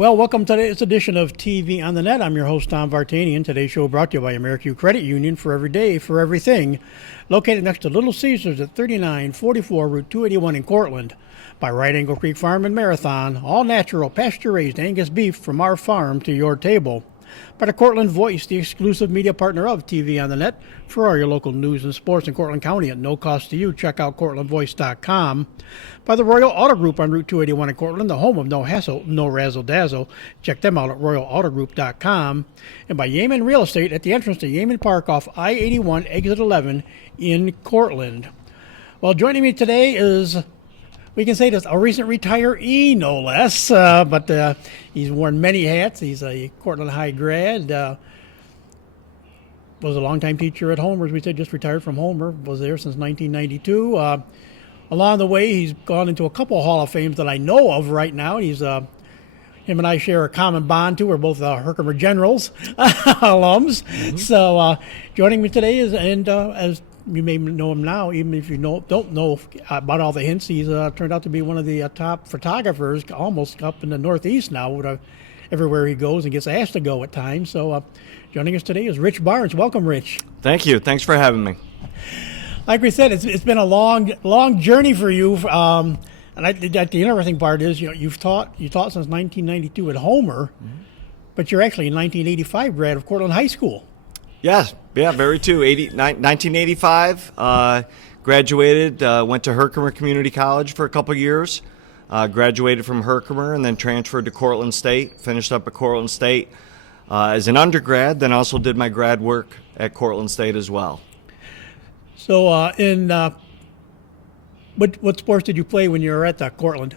Well, welcome to today's edition of TV on the Net. I'm your host, Tom Vartanian. Today's show brought to you by AmeriQ Credit Union for every day, for everything. Located next to Little Caesars at 3944 Route 281 in Cortland. By Right Angle Creek Farm and Marathon, all natural, pasture-raised Angus beef from our farm to your table. By the Cortland Voice, the exclusive media partner of TV on the Net. For all your local news and sports in Cortland County at no cost to you, check out CortlandVoice.com. By the Royal Auto Group on Route 281 in Cortland, the home of no hassle, no razzle-dazzle. Check them out at RoyalAutoGroup.com. And by Yeaman Real Estate at the entrance to Yeaman Park off I-81, exit 11 in Cortland. Well, joining me today is, we can say this, a recent retiree, no less, but he's worn many hats. He's a Cortland High grad, was a longtime teacher at Homer, as we said, just retired from Homer, was there since 1992. Along the way, he's gone into a couple of Hall of Fames that I know of right now. Him and I share a common bond, too. We're both Herkimer Generals alums. Mm-hmm. So joining me today is, as you may know him now, even if you don't know about all the hints, he's turned out to be one of the top photographers, almost up in the Northeast now, everywhere he goes and gets asked to go at times. So joining us today is Rich Barnes. Welcome, Rich. Thank you. Thanks for having me. Like we said, it's been a long journey for you. And the interesting part is, you taught since 1992 at Homer, mm-hmm. but you're actually a 1985 grad of Cortland High School. Yeah, very true. 1985, graduated, went to Herkimer Community College for a couple years, graduated from Herkimer, and then transferred to Cortland State, finished up at Cortland State as an undergrad, then also did my grad work at Cortland State as well. So what sports did you play when you were at Cortland?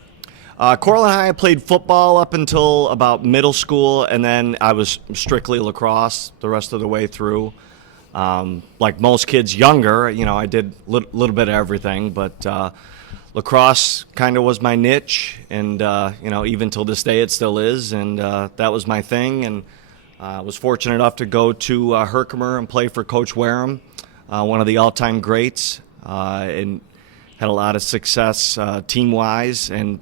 Cortland High, I played football up until about middle school, and then I was strictly lacrosse the rest of the way through. Like most kids younger, I did a little bit of everything, but lacrosse kind of was my niche, and even till this day it still is, and that was my thing. And I was fortunate enough to go to Herkimer and play for Coach Wareham, one of the all-time greats, and had a lot of success team-wise and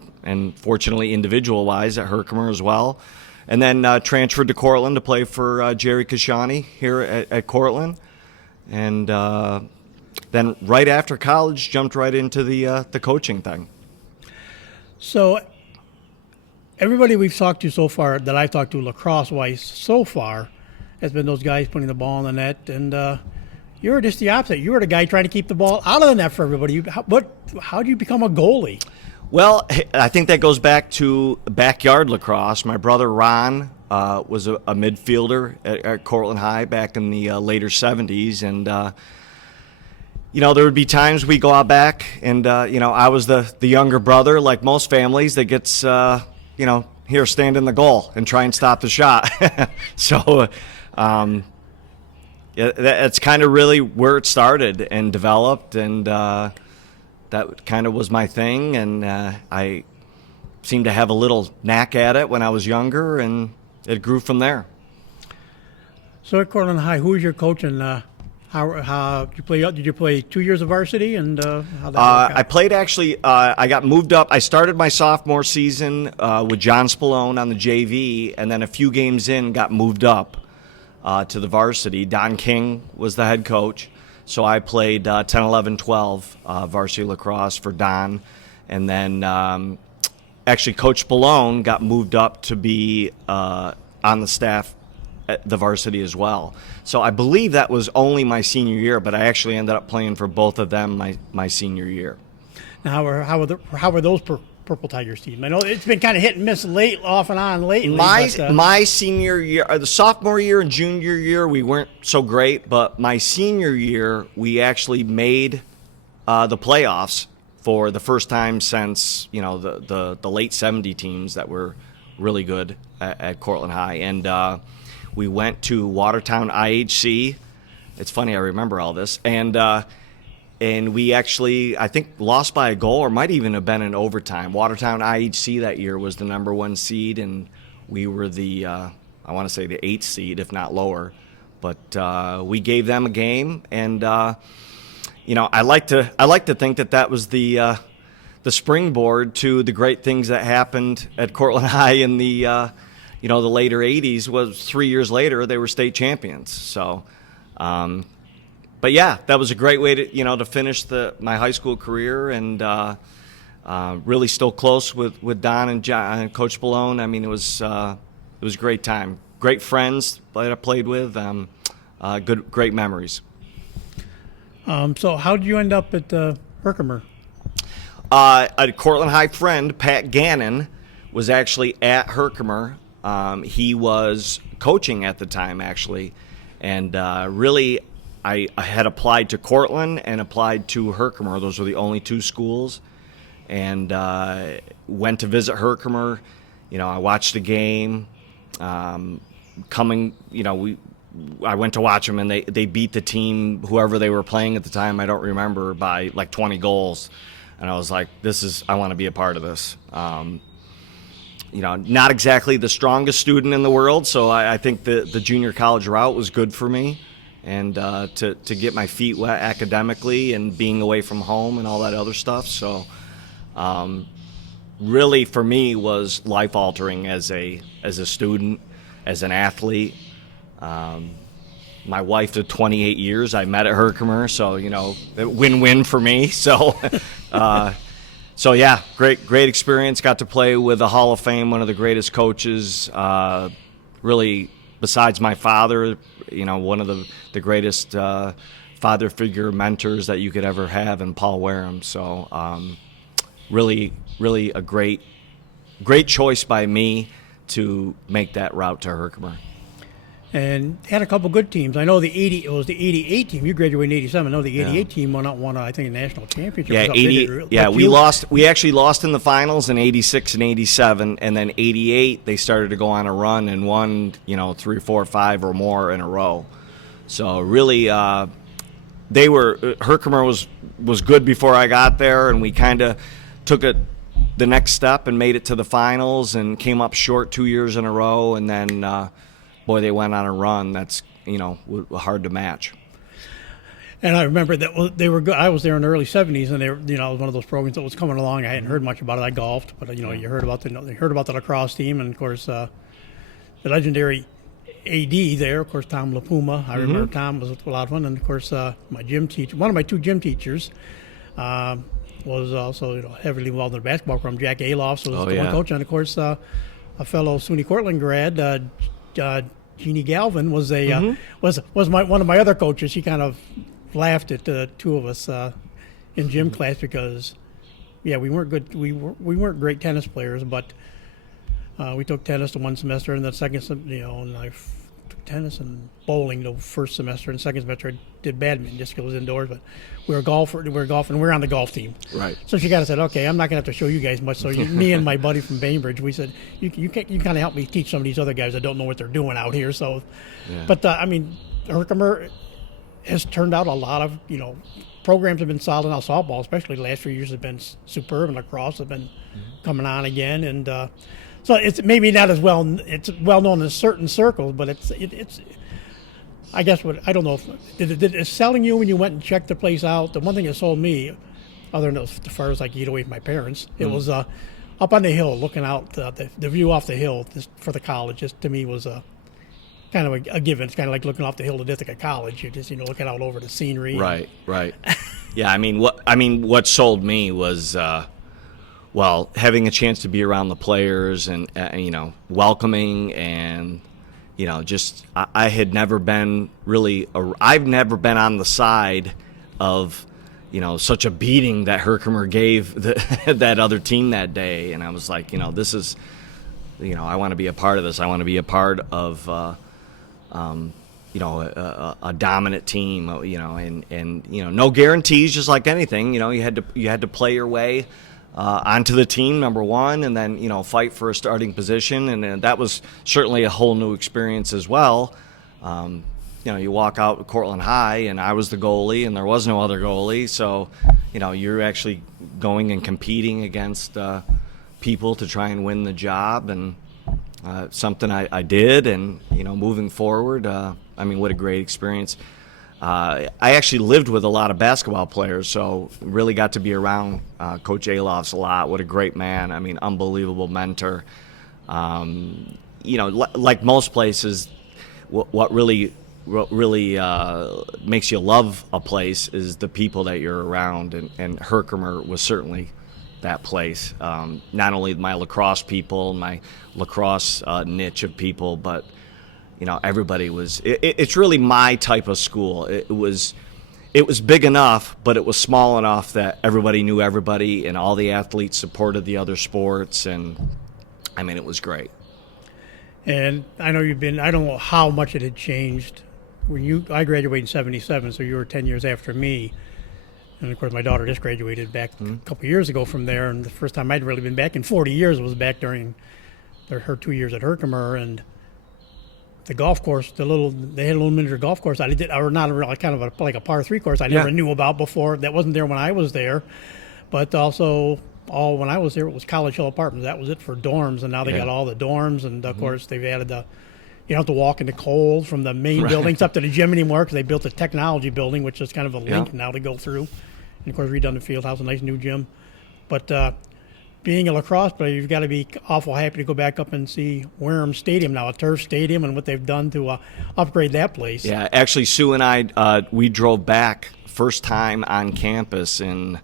fortunately individual-wise at Herkimer as well. And then transferred to Cortland to play for Jerry Kashani here at Cortland. And then right after college, jumped right into the coaching thing. So everybody we've talked to so far, that I've talked to lacrosse-wise so far, has been those guys putting the ball in the net. And you were just the opposite. You were the guy trying to keep the ball out of the net for everybody. How do you become a goalie? Well, I think that goes back to backyard lacrosse. My brother Ron was a midfielder at Cortland High back in the later 70s. And, there would be times we go out back and, I was the younger brother, like most families, that gets, here, stand in the goal and try and stop the shot. So that's kind of really where it started and developed, and that kind of was my thing, and I seemed to have a little knack at it when I was younger, and it grew from there. So at Cortland High, who was your coach, and how did you play? Did you play 2 years of varsity, and how did that work out? I played actually. I got moved up. I started my sophomore season with John Spallone on the JV, and then a few games in, got moved up to the varsity. Don King was the head coach. So I played 10, 11, 12 varsity lacrosse for Don. And then actually Coach Spallone got moved up to be on the staff at the varsity as well. So I believe that was only my senior year, but I actually ended up playing for both of them my senior year. Now, how were those Purple Tigers team? I know it's been kind of hit and miss off and on lately. My senior year, the sophomore year and junior year, we weren't so great. But my senior year, we actually made the playoffs for the first time since the late '70 teams that were really good at Cortland High, and we went to Watertown IHC. It's funny, I remember all this, and we actually, I think, lost by a goal, or might even have been in overtime. Watertown IHC that year was the number 1 seed, and we were the, I want to say the 8th seed, if not lower. But we gave them a game, and I like to think that was the springboard to the great things that happened at Cortland High in the the later 80s was 3 years later, they were state champions. So, but yeah, that was a great way to finish my high school career, and really still close with Don and John and Coach Ballone. I mean, it was a great time. Great friends that I played with. Great memories. So how did you end up at Herkimer? A Cortland High friend, Pat Gannon, was actually at Herkimer. He was coaching at the time, actually, and really, I had applied to Cortland and applied to Herkimer. Those were the only two schools, and went to visit Herkimer. I watched a game. I went to watch them, and they beat the team, whoever they were playing at the time, I don't remember, by like 20 goals. And I was like, I want to be a part of this. Not exactly the strongest student in the world, so I think the junior college route was good for me. And to get my feet wet academically and being away from home and all that other stuff. So really for me was life-altering as a student, as an athlete. My wife of 28 years, I met at Herkimer, so, win-win for me. So, so yeah, great experience. Got to play with the Hall of Fame, one of the greatest coaches, really, besides my father, one of the greatest father figure mentors that you could ever have, in Paul Wareham. So really a great choice by me to make that route to Herkimer. And had a couple good teams. I know it was the 88 team. You graduated in 87. I know the 88 team won I think, a national championship. Yeah, 80. Yeah, we actually lost in the finals in 86 and 87, and then 88 they started to go on a run and won, 3, 4, 5 or more in a row. So really, Herkimer was good before I got there, and we kind of took it the next step and made it to the finals and came up short 2 years in a row, and then. Boy, they went on a run that's, hard to match. And I remember that they were good. I was there in the early 70s, and they were, it was one of those programs that was coming along. I hadn't heard much about it. I golfed, but, you heard about the lacrosse team, and, of course, the legendary AD there, of course, Tom LaPuma. I remember Tom was a lot of fun. And, of course, my gym teacher, one of my two gym teachers, was also heavily involved in the basketball program. Jack Aloff was the one coach. And, of course, a fellow SUNY Cortland grad, Jeannie Galvin was one of my other coaches. She kind of laughed at the two of us in gym class because, we weren't good. We weren't great tennis players, but we took tennis the one semester, and the second, and I took tennis and bowling the first semester, and second semester I did badminton just because it was indoors. But we were golfing. We were on the golf team. Right. So she kind of said, "Okay, I'm not going to have to show you guys much." So me and my buddy from Bainbridge, we said, "You kind of help me teach some of these other guys that don't know what they're doing out here." So, but Herkimer has turned out a lot of programs have been solid now. Softball, especially the last few years, has been superb, and lacrosse has been coming on again. And so it's maybe not as well. It's well known in certain circles, but it's. I guess I don't know if did it selling you when you went and checked the place out. The one thing that sold me, other than as far as I could get away from my parents, it was up on the hill, looking out the view off the hill for the college. Just to me was a kind of a given. It's kind of like looking off the hill to Ithaca College. You're just looking out over the scenery. Right. Yeah, what sold me was having a chance to be around the players and welcoming and. I had never been I've never been on the side of, such a beating that Herkimer gave that other team that day. And I was like, this is, I want to be a part of this. I want to be a part of, a dominant team, and no guarantees, just like anything, you had to play your way onto the team, number one, and then fight for a starting position, and that was certainly a whole new experience as well. You walk out with Cortland High, and I was the goalie, and there was no other goalie, so you're actually going and competing against people to try and win the job, and something I did, and moving forward, what a great experience. I actually lived with a lot of basketball players, so really got to be around Coach Aloff's a lot. What a great man. Unbelievable mentor. like most places, what really makes you love a place is the people that you're around, and Herkimer was certainly that place. Not only my lacrosse people, my lacrosse niche of people, but everybody was. It's really my type of school. It was big enough, but it was small enough that everybody knew everybody, and all the athletes supported the other sports, and I mean, it was great. And I know I don't know how much it had changed. I graduated in 77, so you were 10 years after me. And of course, my daughter just graduated back a couple years ago from there. And the first time I'd really been back in 40 years was back during her 2 years at Herkimer. And the golf course, they had a little miniature golf course. Or not really, kind of like a par 3 course I never knew about before. That wasn't there when I was there. But also, when I was there, it was College Hill Apartments. That was it for dorms. And now they got all the dorms. And of course, they've added you don't have to walk in the cold from the main buildings up to the gym anymore, because they built a technology building, which is kind of a link now to go through. And of course, redone the field house, a nice new gym. But being a lacrosse player, you've got to be awful happy to go back up and see Wareham Stadium now, a turf stadium, and what they've done to upgrade that place. Yeah, actually, Sue and I, we drove back first time on campus in,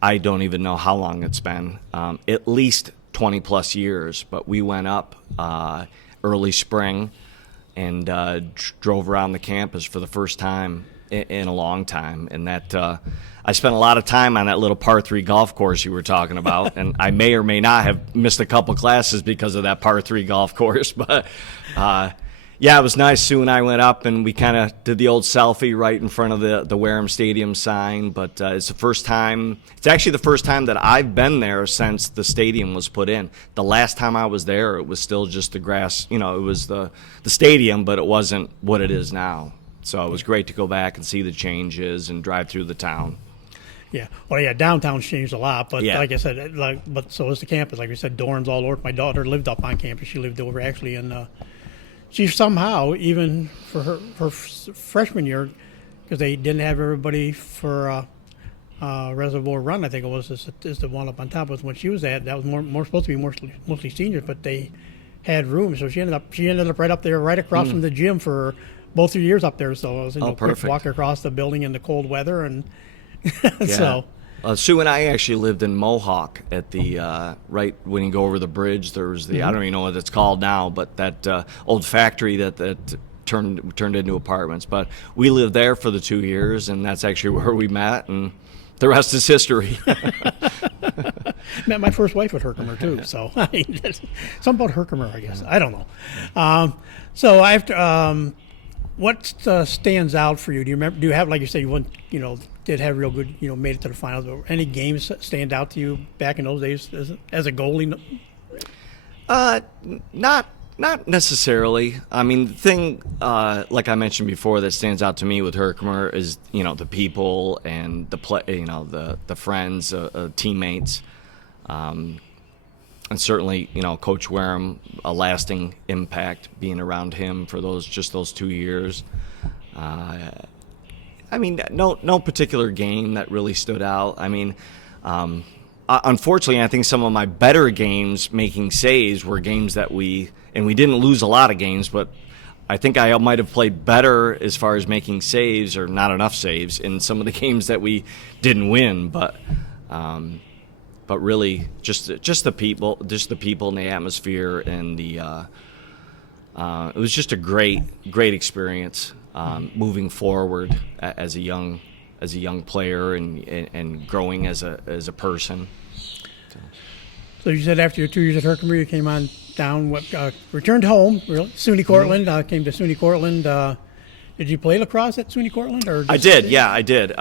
I don't even know how long it's been, at least 20 plus years. But we went up early spring and drove around the campus for the first time in a long time. And that I spent a lot of time on that little par 3 golf course you were talking about, and I may or may not have missed a couple classes because of that par 3 golf course. But yeah, it was nice. Sue and I went up and we kind of did the old selfie right in front of the Wareham Stadium sign. But it's actually the first time that I've been there since the stadium was put in. The last time I was there, it was still just the grass. It was the stadium, but it wasn't what it is now. So it was great to go back and see the changes and drive through the town. Yeah, well, yeah, downtown's changed a lot, but like I said, but so is the campus. Like we said, dorms all over. My daughter lived up on campus. She lived over actually in. She somehow, even for her freshman year, because they didn't have everybody for Reservoir Run, I think it was, is the one up on top was when she was at. That was more supposed to be mostly seniors, but they had room, so she ended up right up there, right across from the gym for both 3 years up there. So it was a quick walk across the building in the cold weather, and so. Sue and I actually lived in Mohawk at the right when you go over the bridge. There was I don't even know what it's called now, but that old factory that turned into apartments. But we lived there for the 2 years, and that's actually where we met, and the rest is history. Met my first wife at Herkimer too. So I mean, something about Herkimer, I guess. I don't know. So after what stands out for you? Do you remember? Do you have, like you said, did have real good, made it to the finals. But any games that stand out to you back in those days as a goalie? Not necessarily. I mean, the thing, like I mentioned before, that stands out to me with Herkimer is the people and the play, the friends, teammates, and certainly Coach Wareham, a lasting impact being around him for those 2 years. I mean, no particular game that really stood out. I mean, unfortunately, I think some of my better games making saves were games that we didn't lose a lot of games, but I think I might have played better as far as making saves or not enough saves in some of the games that we didn't win. But really, just the people and the atmosphere, and it was just a great experience. Moving forward as a young player and growing as a person. So you said after your 2 years at Herkimer, you came on down, returned home, SUNY Cortland. Came to SUNY Cortland. Did you play lacrosse at SUNY Cortland? Or I did. Yeah, I did.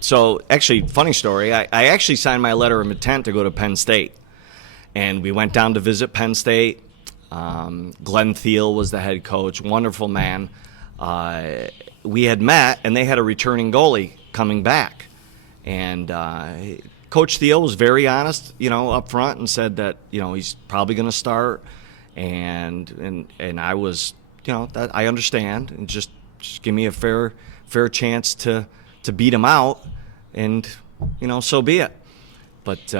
So actually, funny story. I actually signed my letter of intent to go to Penn State, and we went down to visit Penn State. Glenn Thiel was the head coach. Wonderful man. We had met, and they had a returning goalie coming back, and Coach Thiel was very honest, up front, and said that he's probably going to start, and I was, that I understand, and just give me a fair chance to beat him out, and so be it. But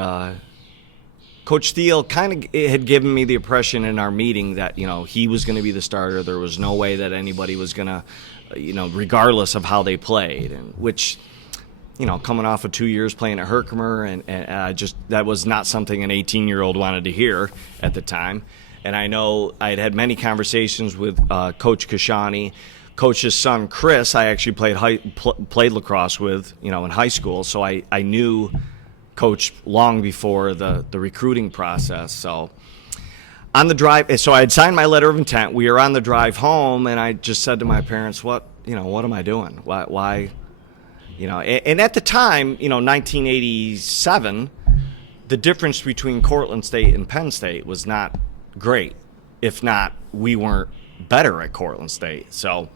Coach Thiel kind of had given me the impression in our meeting that, he was going to be the starter. There was no way that anybody was going to, regardless of how they played, and which, coming off of 2 years playing at Herkimer, and that was not something an 18-year-old wanted to hear at the time. And I know I had many conversations with Coach Kashani. Coach's son, Chris, I actually played lacrosse with, in high school, so I knew Coach long before the recruiting process. So on the drive, so I had signed my letter of intent. We were on the drive home, and I just said to my parents, what am I doing? Why? And at the time, 1987, the difference between Cortland State and Penn State was not great. If not, we weren't better at Cortland State. So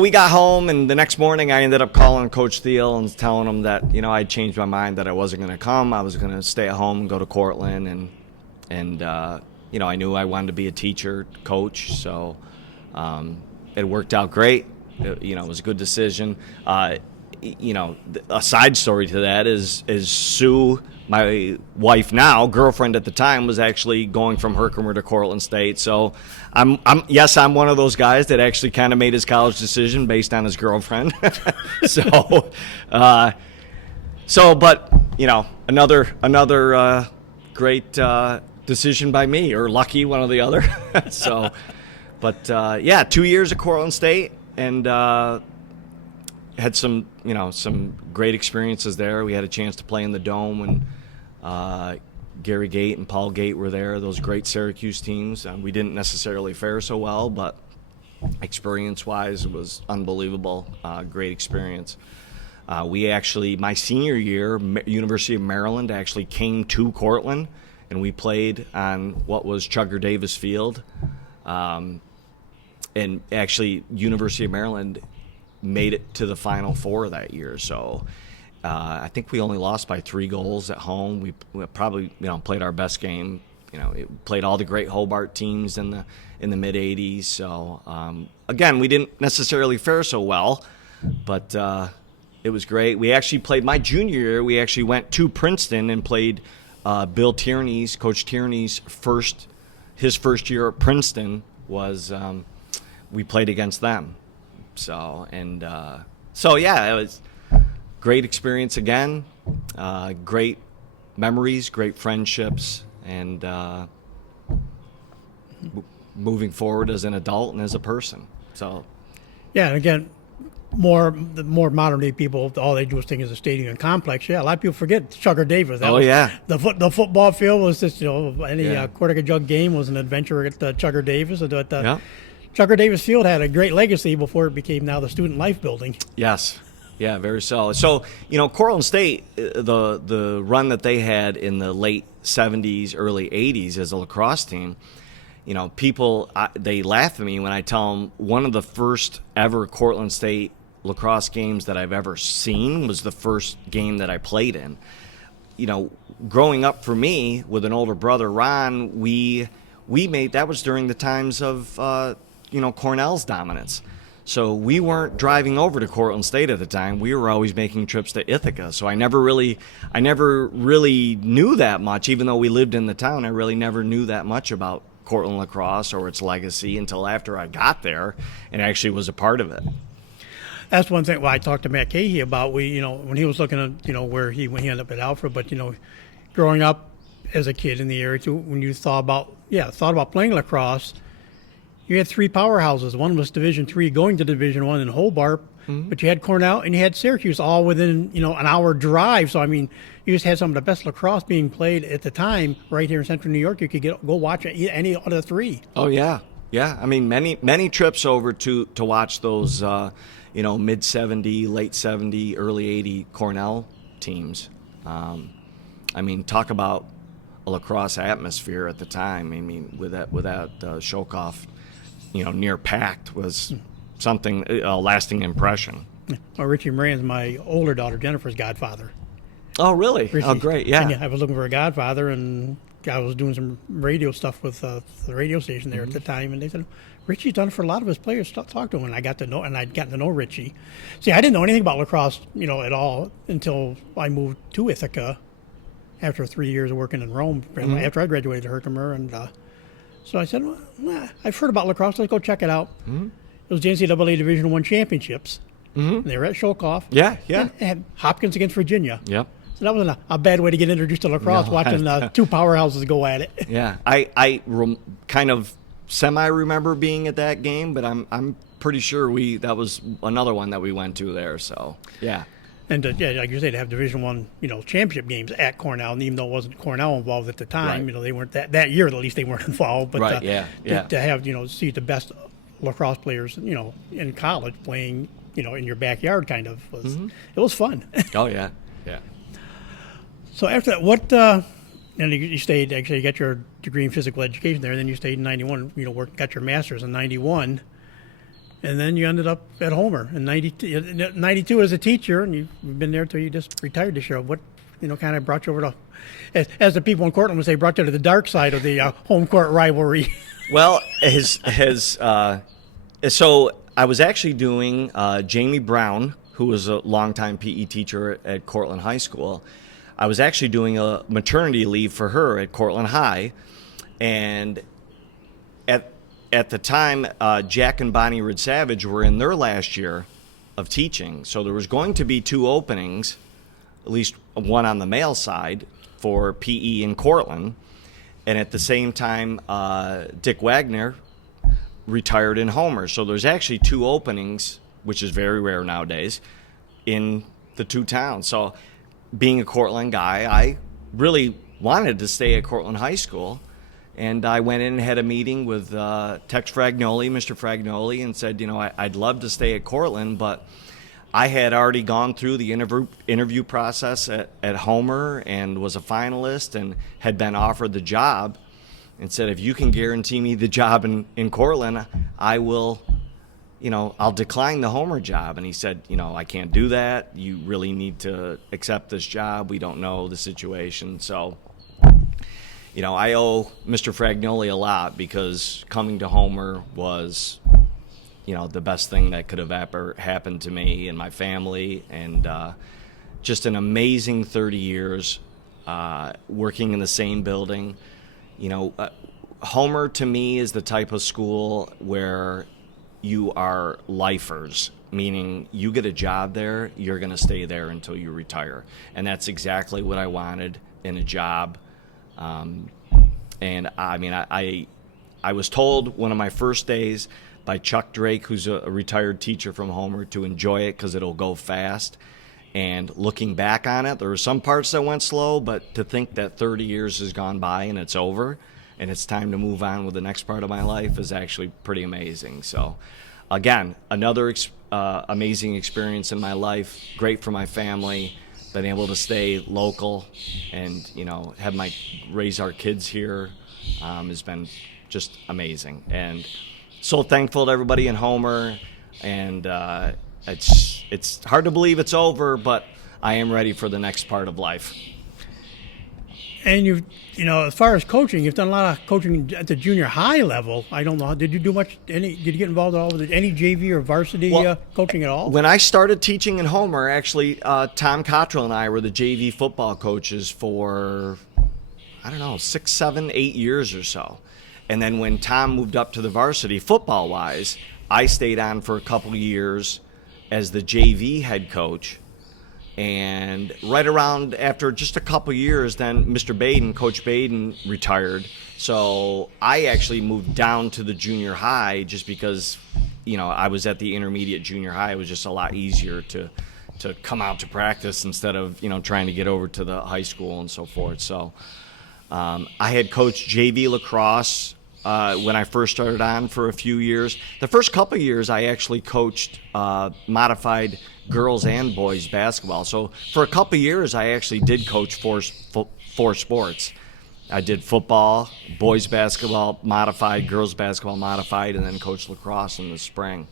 we got home, and the next morning I ended up calling Coach Thiel and telling him that, I'd changed my mind, that I wasn't going to come. I was going to stay at home and go to Cortland, and I knew I wanted to be a teacher, coach. So it worked out great. It was a good decision. A side story to that is Sue, my wife now, girlfriend at the time, was actually going from Herkimer to Cortland State. So I'm one of those guys that actually kind of made his college decision based on his girlfriend. But another great decision by me, or lucky, one or the other. But 2 years at Cortland State, and had some great experiences there. We had a chance to play in the Dome when Gary Gate and Paul Gate were there, those great Syracuse teams. We didn't necessarily fare so well, but experience-wise, it was unbelievable. Great experience. We actually, my senior year, University of Maryland actually came to Cortland, and we played on what was Chugger Davis Field. And actually, University of Maryland made it to the Final Four that year. So I think we only lost by 3 goals at home. We probably played our best game. Played all the great Hobart teams in the mid '80s. So again, we didn't necessarily fare so well, but it was great. We actually played my junior year. We actually went to Princeton and played Bill Tierney's, Coach Tierney's his first year at Princeton was. We played against them. It was great experience again, great memories, great friendships, and moving forward as an adult and as a person. So, yeah, and again, the more modern day people, all they do is think is a stadium and complex. Yeah, a lot of people forget Chugger Davis. The football field was just Cortica Jug game was an adventure at Chugger Davis. Chugger Davis Field had a great legacy before it became now the Student Life Building. Yes. Yeah, very solid. So, Cortland State, the run that they had in the late 70s, early 80s as a lacrosse team, people, they laugh at me when I tell them one of the first ever Cortland State lacrosse games that I've ever seen was the first game that I played in. Growing up for me with an older brother, Ron, we made, that was during the times of, Cornell's dominance. So we weren't driving over to Cortland State at the time. We were always making trips to Ithaca. So I never really knew that much, even though we lived in the town. I really never knew that much about Cortland lacrosse or its legacy until after I got there and actually was a part of it. That's one thing. Well, I talked to Matt Cahey about when he was looking at when he ended up at Alfred, but growing up as a kid in the area too, when you thought about playing lacrosse. You had 3 powerhouses. One was Division III, going to Division I in Hobart, but you had Cornell and you had Syracuse, all within an hour drive. So you just had some of the best lacrosse being played at the time right here in Central New York. You could go watch any of the 3. Oh yeah. I mean, many trips over to watch those mid '70, late '70, early '80 Cornell teams. Talk about a lacrosse atmosphere at the time. I mean, with that Shokoff. Near packed was something, a lasting impression. Well, Richie Moran's my older daughter Jennifer's godfather. Oh, really? Richie. Oh, great, yeah. I was looking for a godfather, and I was doing some radio stuff with the radio station there at the time, and they said, Richie's done it for a lot of his players. Talk to him, and I'd gotten to know Richie. See, I didn't know anything about lacrosse, at all until I moved to Ithaca after 3 years of working in Rome, after I graduated at Herkimer. And so I said, well, I've heard about lacrosse. Let's go check it out. It was the NCAA Division I championships. They were at Sholkoff. Yeah. And had Hopkins against Virginia. Yep. So that wasn't a bad way to get introduced to lacrosse, watching two powerhouses go at it. Yeah. I kind of semi-remember being at that game, but I'm pretty sure that was another one that we went to there. So, yeah. And like you say, to have Division I, championship games at Cornell, and even though it wasn't Cornell involved at the time, Right. They weren't that year. At least they weren't involved. But Right. To have see the best lacrosse players, in college playing, in your backyard, kind of it was fun. Oh yeah. So after that, what? And you stayed. Actually, you got your degree in physical education there. And then you stayed in '91. Got your master's in '91. And then you ended up at Homer in 92 as a teacher, and you've been there till you just retired this year. What, kind of brought you over to, as the people in Cortland would say, brought you to the dark side of the home court rivalry? Well, so I was actually doing Jamie Brown, who was a longtime PE teacher at Cortland High School. I was actually doing a maternity leave for her at Cortland High, and at the time, Jack and Bonnie Rid Savage were in their last year of teaching. So there was going to be 2 openings, at least one on the male side, for PE in Cortland. And at the same time, Dick Wagner retired in Homer. So there's actually 2 openings, which is very rare nowadays, in the 2 towns. So being a Cortland guy, I really wanted to stay at Cortland High School. And I went in and had a meeting with Tex Fragnoli, Mr. Fragnoli, and said, I'd love to stay at Cortland, but I had already gone through the interview process at Homer and was a finalist and had been offered the job, and said, if you can guarantee me the job in Cortland, I will, I'll decline the Homer job. And he said, I can't do that. You really need to accept this job. We don't know the situation. So I owe Mr. Fragnoli a lot, because coming to Homer was, the best thing that could have ever happened to me and my family, and just an amazing 30 years working in the same building. Homer to me is the type of school where you are lifers, meaning you get a job there, you're going to stay there until you retire. And that's exactly what I wanted in a job. And I was told one of my first days by Chuck Drake, who's a retired teacher from Homer, to enjoy it because it'll go fast. And looking back on it, there were some parts that went slow, but to think that 30 years has gone by and it's over and it's time to move on with the next part of my life is actually pretty amazing. So again, another amazing experience in my life, great for my family. Been able to stay local and raise our kids here has been just amazing, and so thankful to everybody in Homer. And it's hard to believe it's over, but I am ready for the next part of life. And as far as coaching, you've done a lot of coaching at the junior high level. I don't know. Did you do much? Did you get involved at all with any JV or varsity coaching at all? When I started teaching in Homer, actually, Tom Cottrell and I were the JV football coaches for, 6, 7, 8 years or so. And then when Tom moved up to the varsity football-wise, I stayed on for a couple of years as the JV head coach. And right around after just a couple years, then Coach Baden retired. So I actually moved down to the junior high just because, I was at the intermediate junior high. It was just a lot easier to come out to practice instead of, trying to get over to the high school and so forth. So I had coached JV lacrosse when I first started on for a few years. The first couple of years, I actually coached modified girls and boys basketball. So for a couple of years, I actually did coach four sports. I did football, boys basketball modified, girls basketball modified, and then coached lacrosse in the spring.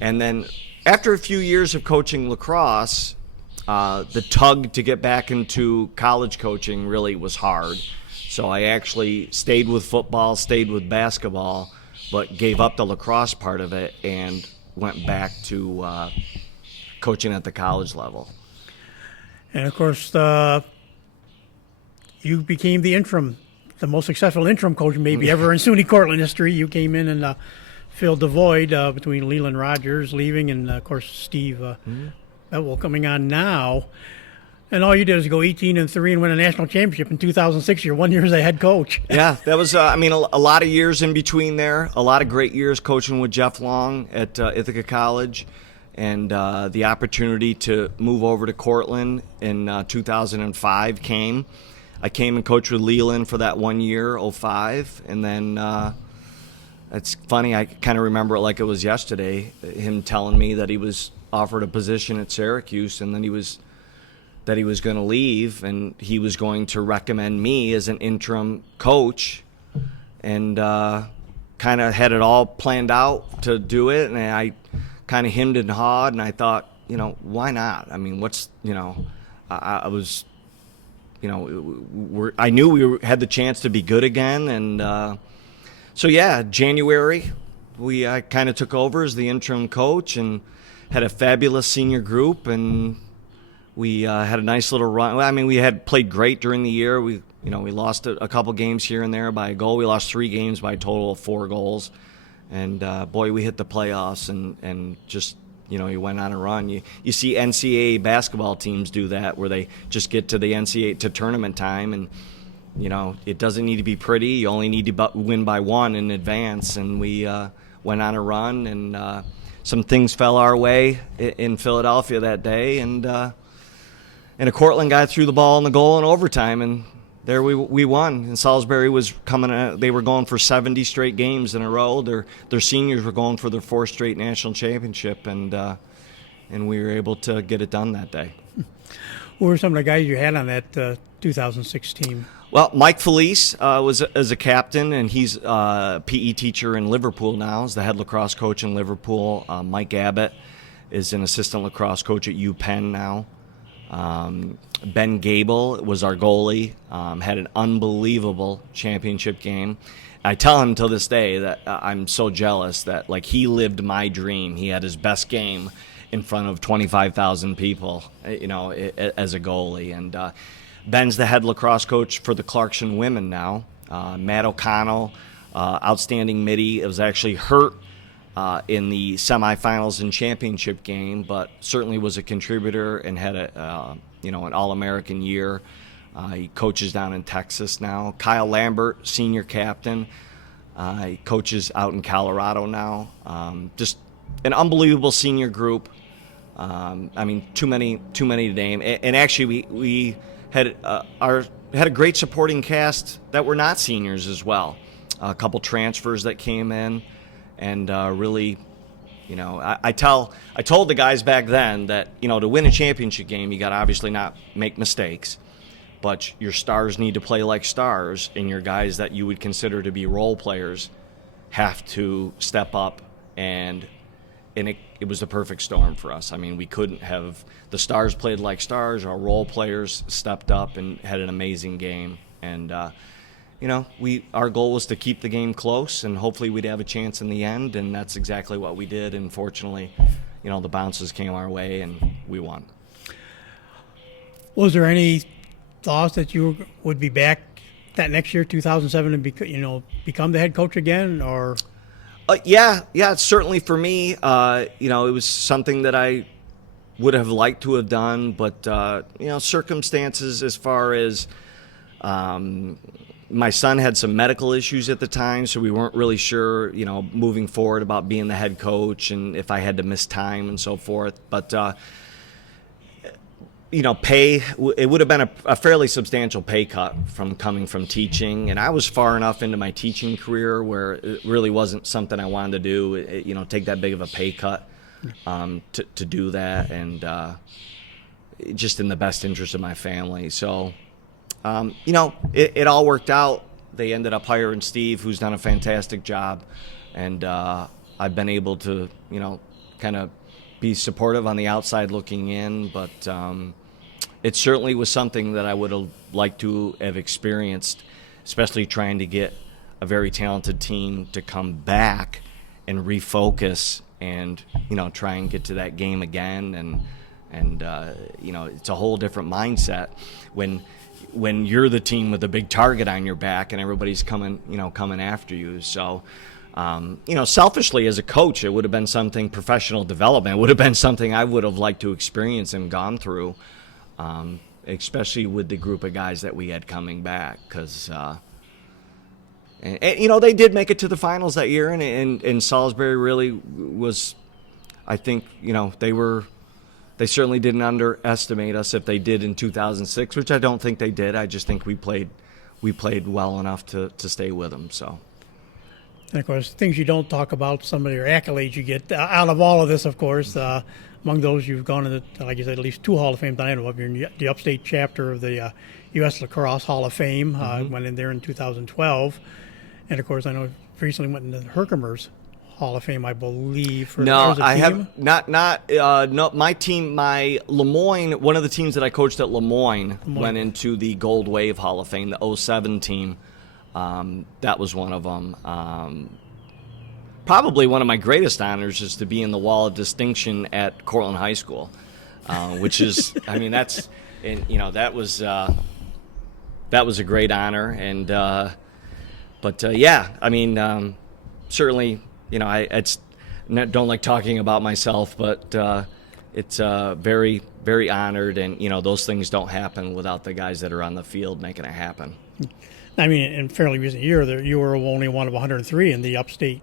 And then after a few years of coaching lacrosse, the tug to get back into college coaching really was hard. So I actually stayed with football, stayed with basketball, but gave up the lacrosse part of it and went back to coaching at the college level. And of course, you became the most successful interim coach maybe ever in SUNY Cortland history. You came in and filled the void between Leland Rogers leaving and, of course, Steve Bevel coming on now. And all you did was go 18-3 and win a national championship in 2006. You're 1 year as a head coach. Yeah, that was, a lot of years in between there. A lot of great years coaching with Jeff Long at Ithaca College. And the opportunity to move over to Cortland in 2005 came. I came and coached with Leland for that 1 year, 05. And then it's funny, I kind of remember it like it was yesterday, him telling me that he was offered a position at Syracuse and then he was going to leave and he was going to recommend me as an interim coach, and kind of had it all planned out to do it. And I kind of hemmed and hawed, and I thought, why not? I mean, I was, I knew we had the chance to be good again. And so, yeah, January, I kind of took over as the interim coach and had a fabulous senior group, and we had a nice little run. I mean, we had played great during the year. We lost a couple games here and there by a goal. We lost 3 games by a total of 4 goals. And, boy, we hit the playoffs and just, you went on a run. You see NCAA basketball teams do that where they just get to the NCAA to tournament time. And, it doesn't need to be pretty. You only need to win by 1 in advance. And we went on a run, and some things fell our way in Philadelphia that day. And a Cortland guy threw the ball in the goal in overtime, and there we won. And Salisbury was coming. They were going for 70 straight games in a row. Their seniors were going for their 4th straight national championship, and we were able to get it done that day. Who were some of the guys you had on that 2006 team? Well, Mike Felice was as a captain, and he's a PE teacher in Liverpool now. He's the head lacrosse coach in Liverpool. Mike Abbott is an assistant lacrosse coach at UPenn now. Ben Gable was our goalie, had an unbelievable championship game. I tell him till this day that I'm so jealous that he lived my dream. He had his best game in front of 25,000 people, as a goalie. And Ben's the head lacrosse coach for the Clarkson women now. Matt O'Connell, outstanding middie. It was actually hurt in the semifinals and championship game, but certainly was a contributor and had an All-American year. He coaches down in Texas now. Kyle Lambert, senior captain. He coaches out in Colorado now. Just an unbelievable senior group. Too many to name. And actually, we had a great supporting cast that were not seniors as well. A couple transfers that came in. And really, I told the guys back then that, to win a championship game, you got to obviously not make mistakes, but your stars need to play like stars, and your guys that you would consider to be role players have to step up, and it was the perfect storm for us. I mean, we couldn't have – the stars played like stars, our role players stepped up and had an amazing game, and our goal was to keep the game close, and hopefully we'd have a chance in the end, and that's exactly what we did. And fortunately, the bounces came our way, and we won. Was there any thoughts that you would be back that next year, 2007, and become the head coach again, or? Yeah, certainly for me. It was something that I would have liked to have done, but circumstances as far as. My son had some medical issues at the time, so we weren't really sure, moving forward about being the head coach and if I had to miss time and so forth. But, pay, it would have been a fairly substantial pay cut from coming from teaching. And I was far enough into my teaching career where it really wasn't something I wanted to do, take that big of a pay cut to do that, and just in the best interest of my family. So... it all worked out. They ended up hiring Steve, who's done a fantastic job, and I've been able to, kind of be supportive on the outside looking in, but it certainly was something that I would have liked to have experienced, especially trying to get a very talented team to come back and refocus and, try and get to that game again. And it's a whole different mindset when when you're the team with a big target on your back and everybody's coming after you. So, selfishly as a coach, it would have been something, professional development, it would have been something I would have liked to experience and gone through, especially with the group of guys that we had coming back. Because, they did make it to the finals that year, and Salisbury really was, I think, they certainly didn't underestimate us if they did in 2006, which I don't think they did. I just think we played well enough to stay with them. So, and of course, things you don't talk about, some of your accolades you get out of all of this. Of course, among those you've gone into, like you said, at least 2 Hall of Fame that I know of. You're in the upstate chapter of the U.S. Lacrosse Hall of Fame. Went in there in 2012, and of course, I know you recently went into the Herkimer's Hall of Fame, I believe. No, I have not. No, my team, my Lemoyne, one of the teams that I coached at Lemoyne went into the Gold Wave Hall of Fame, the 07 team. That was one of them. Probably one of my greatest honors is to be in the Wall of Distinction at Cortland High School, which is, I mean, that was a great honor, and certainly. I don't like talking about myself, but it's very, very honored, and those things don't happen without the guys that are on the field making it happen. I mean, in fairly recent year, you were only one of 103 in the upstate,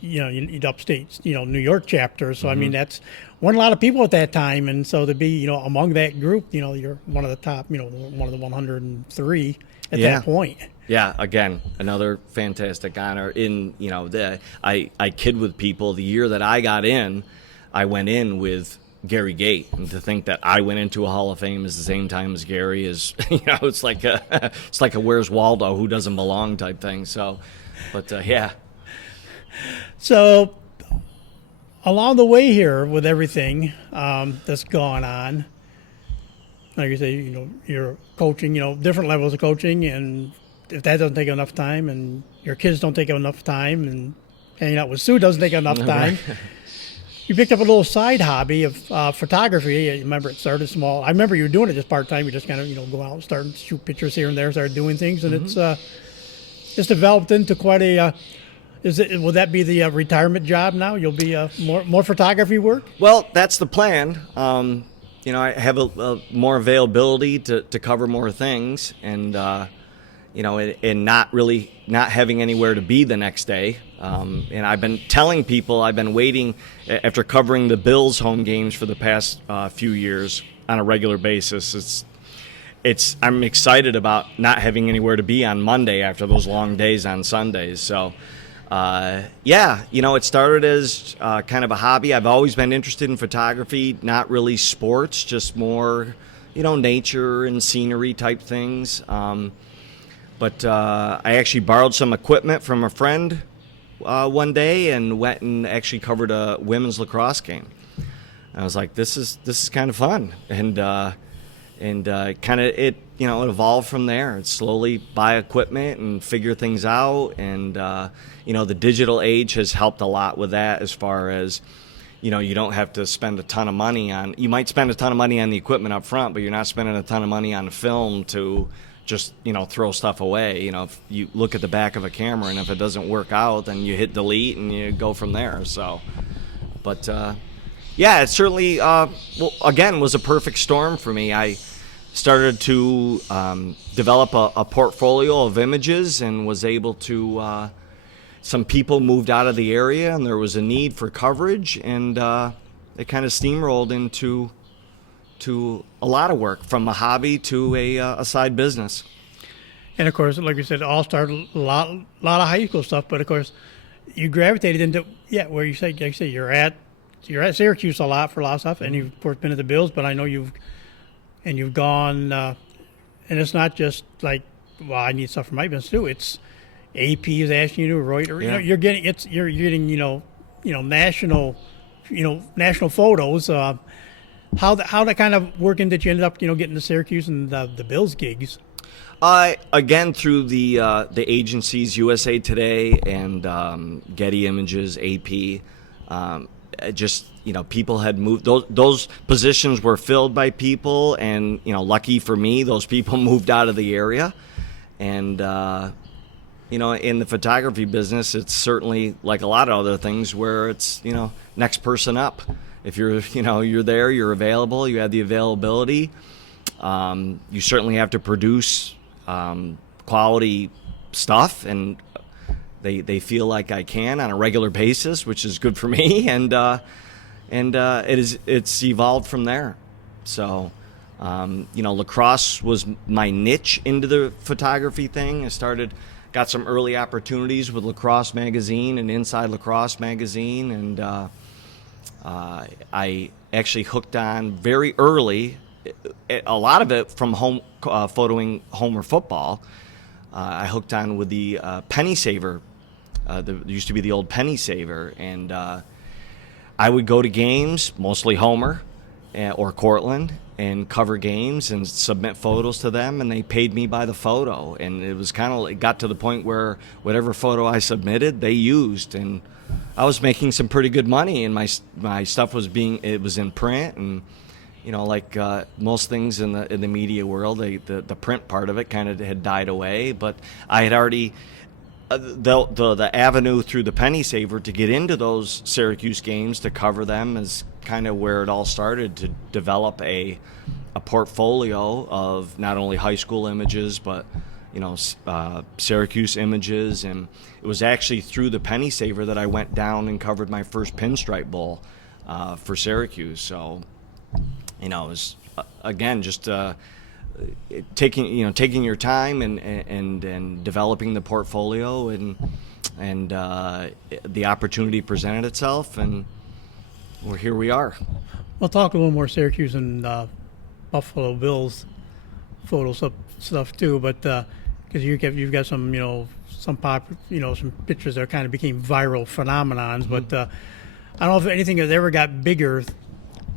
New York chapter. So I mean, that's weren't a lot of people at that time, and so to be among that group, you're one of the top, one of the 103 at that point. Yeah, again, another fantastic honor. I kid with people. The year that I got in, I went in with Gary Gate, and to think that I went into a Hall of Fame at the same time as Gary is, it's like a Where's Waldo, who doesn't belong type thing. So, but yeah. So, along the way here with everything that's gone on, like you say, you're coaching, different levels of coaching, and if that doesn't take enough time, and your kids don't take enough time, and hanging out with Sue doesn't take enough time, you picked up a little side hobby of photography. I remember it started small. I remember you were doing it just part time. You just kind of go out and start and shoot pictures here and there, start doing things, and it's developed into quite a. Will that be the retirement job now? You'll be more photography work. Well, that's the plan. I have a more availability to cover more things, and and not having anywhere to be the next day. And I've been telling people, I've been waiting after covering the Bills home games for the past few years on a regular basis. I'm excited about not having anywhere to be on Monday after those long days on Sundays. So, it started as kind of a hobby. I've always been interested in photography, not really sports, just more, nature and scenery type things. But I actually borrowed some equipment from a friend one day and went and actually covered a women's lacrosse game. And I was like, this is kind of fun, and kind of it evolved from there. It's slowly buy equipment and figure things out, and the digital age has helped a lot with that. As far as you don't have to spend a ton of money on. You might spend a ton of money on the equipment up front, but you're not spending a ton of money on the film to just throw stuff away. If you look at the back of a camera and if it doesn't work out, then you hit delete and you go from there. So, but it certainly again was a perfect storm for me. I started to develop a portfolio of images and was able to. Some people moved out of the area and there was a need for coverage, and it kind of steamrolled into a lot of work, from a hobby to a side business. And of course, like you said, it all started a lot of high school stuff. But of course, you gravitated into where you say, you're at Syracuse a lot for a lot of stuff, and you've of course been at the Bills. But I know you've gone, and it's not just like, well, I need stuff for my business too. It's AP is asking you to Reuters. Yeah. You're getting national photos. How that kind of working that you ended up getting to Syracuse and the Bills gigs? Again, through the agencies USA Today and Getty Images, AP. just, people had moved. Those positions were filled by people, and, lucky for me, those people moved out of the area. And, in the photography business, it's certainly like a lot of other things where it's, next person up. If you're, you're there, you're available, you have the availability. You certainly have to produce quality stuff, and they feel like I can on a regular basis, which is good for me. And it's evolved from there. So, lacrosse was my niche into the photography thing. Got some early opportunities with Lacrosse Magazine and Inside Lacrosse Magazine, and I actually hooked on very early, a lot of it from photoing Homer football. I hooked on with the Penny Saver. There used to be the old Penny Saver, and I would go to games, mostly Homer or Cortland, and cover games and submit photos to them, and they paid me by the photo. And it got to the point where whatever photo I submitted, they used, and I was making some pretty good money, and my stuff was in print, and like most things in the media world, the print part of it kind of had died away. But I had already the avenue through the Penny Saver to get into those Syracuse games, to cover them, is kind of where it all started, to develop a portfolio of not only high school images, but Syracuse images. And it was actually through the Penny Saver that I went down and covered my first Pinstripe Bowl for Syracuse. So it was again just taking your time and developing the portfolio, and the opportunity presented itself, and here we are. We'll talk a little more Syracuse and Buffalo Bills photo stuff too, but because you've got some some pictures that kind of became viral phenomenons. Mm-hmm. But I don't know if anything has ever got bigger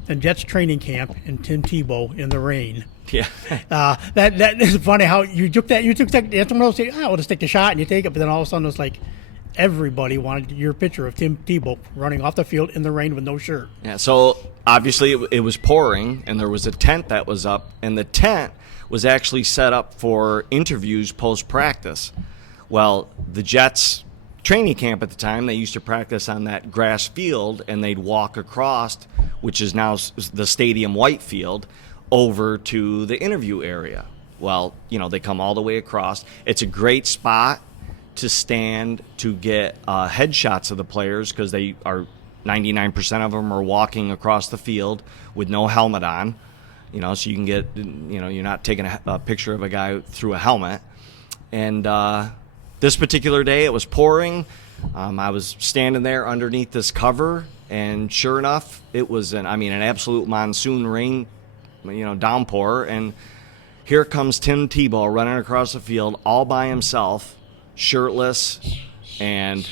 than Jets training camp and Tim Tebow in the rain. Yeah. That is funny how you took that. You have to say, I'll just take the shot, and you take it. But then all of a sudden, it's like everybody wanted your picture of Tim Tebow running off the field in the rain with no shirt. Yeah. So obviously it was pouring, and there was a tent that was up, and the tent was actually set up for interviews post-practice. Well, the Jets training camp at the time, they used to practice on that grass field, and they'd walk across, which is now the stadium white field, over to the interview area. Well, they come all the way across. It's a great spot to stand to get headshots of the players, because they are 99% of them are walking across the field with no helmet on, so you can get, you're not taking a picture of a guy through a helmet. And this particular day, it was pouring. I was standing there underneath this cover, and sure enough, it was an absolute monsoon rain, downpour. And here comes Tim Tebow running across the field all by himself, shirtless, and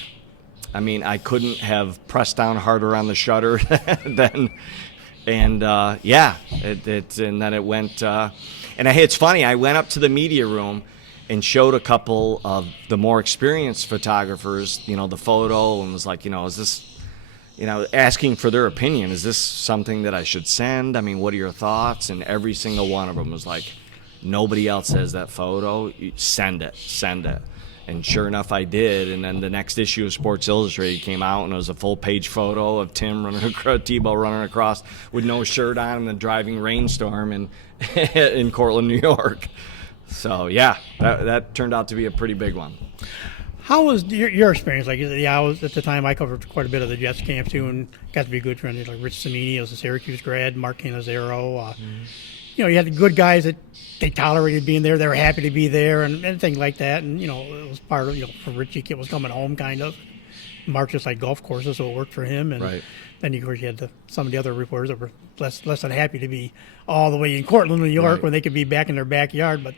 I couldn't have pressed down harder on the shutter then. And and then it went. It's funny. I went up to the media room and showed a couple of the more experienced photographers, the photo, and was like, is this, asking for their opinion. Is this something that I should send? What are your thoughts? And every single one of them was like, nobody else has that photo. Send it. And sure enough, I did. And then the next issue of Sports Illustrated came out, and it was a full-page photo of Tebow running across with no shirt on in the driving rainstorm in Cortland, New York. So, yeah, that turned out to be a pretty big one. How was your experience? I was at the time, I covered quite a bit of the Jets camp too, and got to be good friends like Rich Cimini, was a Syracuse grad, Mark Cannizzaro. You had the good guys that they tolerated being there. They were happy to be there, and things like that. And it was part of for Richie, it was coming home kind of. Mark just like golf courses, so it worked for him. And right. Then of course you had some of the other reporters that were less than happy to be all the way in Cortland, New York, right, when they could be back in their backyard. But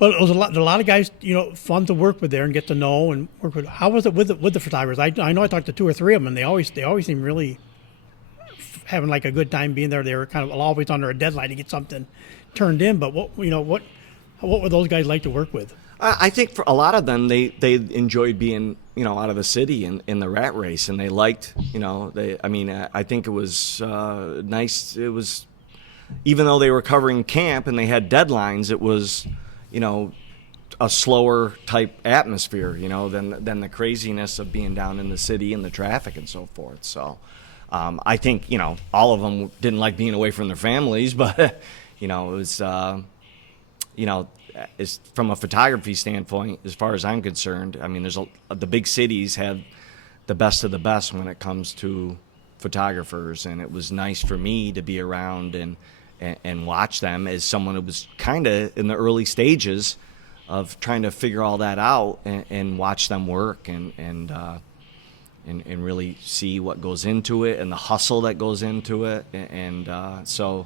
it was a lot of guys, fun to work with there and get to know and work with. How was it with the photographers? I know I talked to 2 or 3 of them, and they always seem really having like a good time being there. They were kind of always under a deadline to get something turned in. But what were those guys like to work with? I think for a lot of them, they enjoyed being, out of the city in the rat race, and they liked, I think it was nice. It was, even though they were covering camp and they had deadlines, it was, a slower type atmosphere, than the craziness of being down in the city and the traffic and so forth. So I think, all of them didn't like being away from their families, but, it was, is from a photography standpoint, as far as I'm concerned, I mean, the big cities have the best of the best when it comes to photographers, and it was nice for me to be around and watch them as someone who was kind of in the early stages of trying to figure all that out, and watch them work and really see what goes into it and the hustle that goes into it, and so.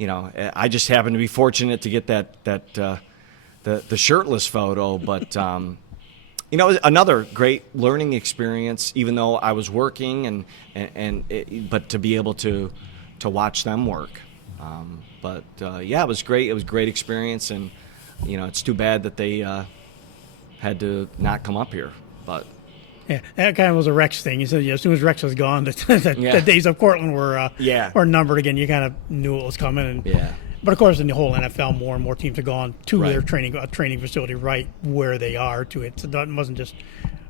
I just happened to be fortunate to get the shirtless photo, but another great learning experience. Even though I was working, but to be able to watch them work. It was great. It was a great experience, and it's too bad that they had to not come up here, but. Yeah, that kind of was a Rex thing. You said as soon as Rex was gone, the days of Cortland were numbered again. You kind of knew it was coming. But of course, in the whole NFL, more and more teams have gone to their training facility right where they are to it. So it wasn't just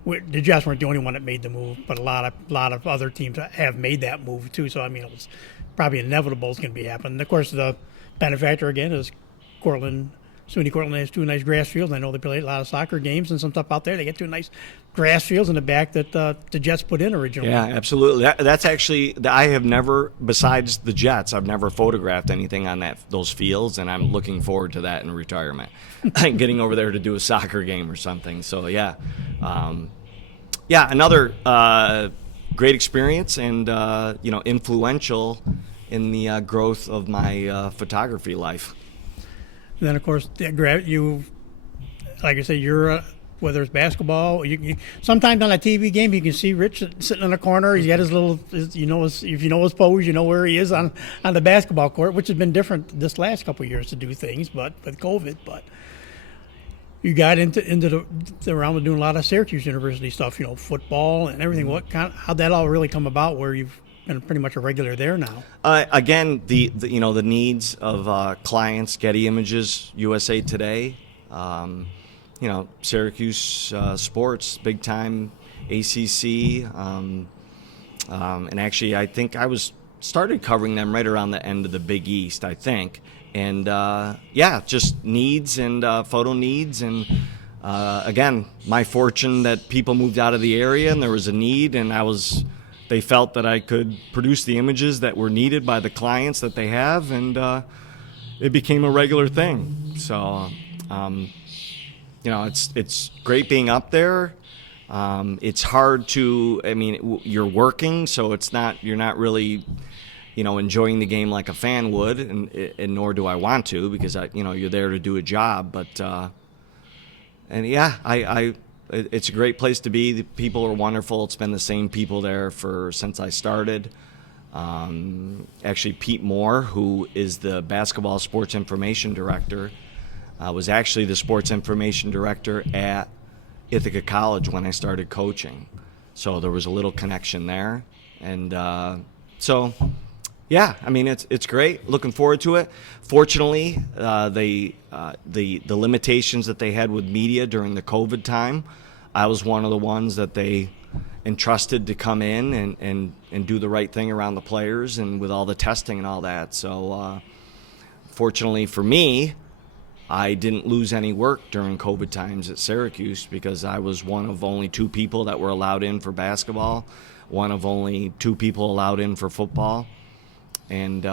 the Jets weren't the only one that made the move, but a lot of other teams have made that move too. So I mean, it was probably inevitable it's going to be happening. And of course, the benefactor again is Cortland. SUNY Cortland has two nice grass fields. I know they play a lot of soccer games and some stuff out there. They get two nice grass fields in the back that the Jets put in originally. Yeah, absolutely. That's actually, I have never, besides the Jets, I've never photographed anything on those fields, and I'm looking forward to that in retirement. Getting over there to do a soccer game or something. So, yeah. Another great experience and, influential in the growth of my photography life. And then, of course, you, like I say, you're whether it's basketball, sometimes on a TV game you can see Rich sitting in a corner. He's got his little, if you know his pose, you know where he is on the basketball court, which has been different this last couple of years to do things, but with COVID. But you got into the realm of doing a lot of Syracuse University stuff, football and everything. How'd that all really come about? Where you've been pretty much a regular there now. Again, the needs of clients, Getty Images, USA Today, Syracuse sports, big time ACC, and actually I think I started covering them right around the end of the Big East, I think, and just needs and photo needs, and again, my fortune that people moved out of the area and there was a need, and they felt that I could produce the images that were needed by the clients that they have, and it became a regular thing. So, it's great being up there. It's hard you're working, so you're not really, enjoying the game like a fan would, and nor do I want to, because you're there to do a job. But, it's a great place to be. The people are wonderful. It's been the same people there since I started. Actually, Pete Moore, who is the basketball sports information director, was actually the sports information director at Ithaca College when I started coaching. So there was a little connection there. And it's great. Looking forward to it. Fortunately, the limitations that they had with media during the COVID time, I was one of the ones that they entrusted to come in and do the right thing around the players and with all the testing and all that. So fortunately for me, I didn't lose any work during COVID times at Syracuse, because I was one of only 2 people that were allowed in for basketball, one of only 2 people allowed in for football, and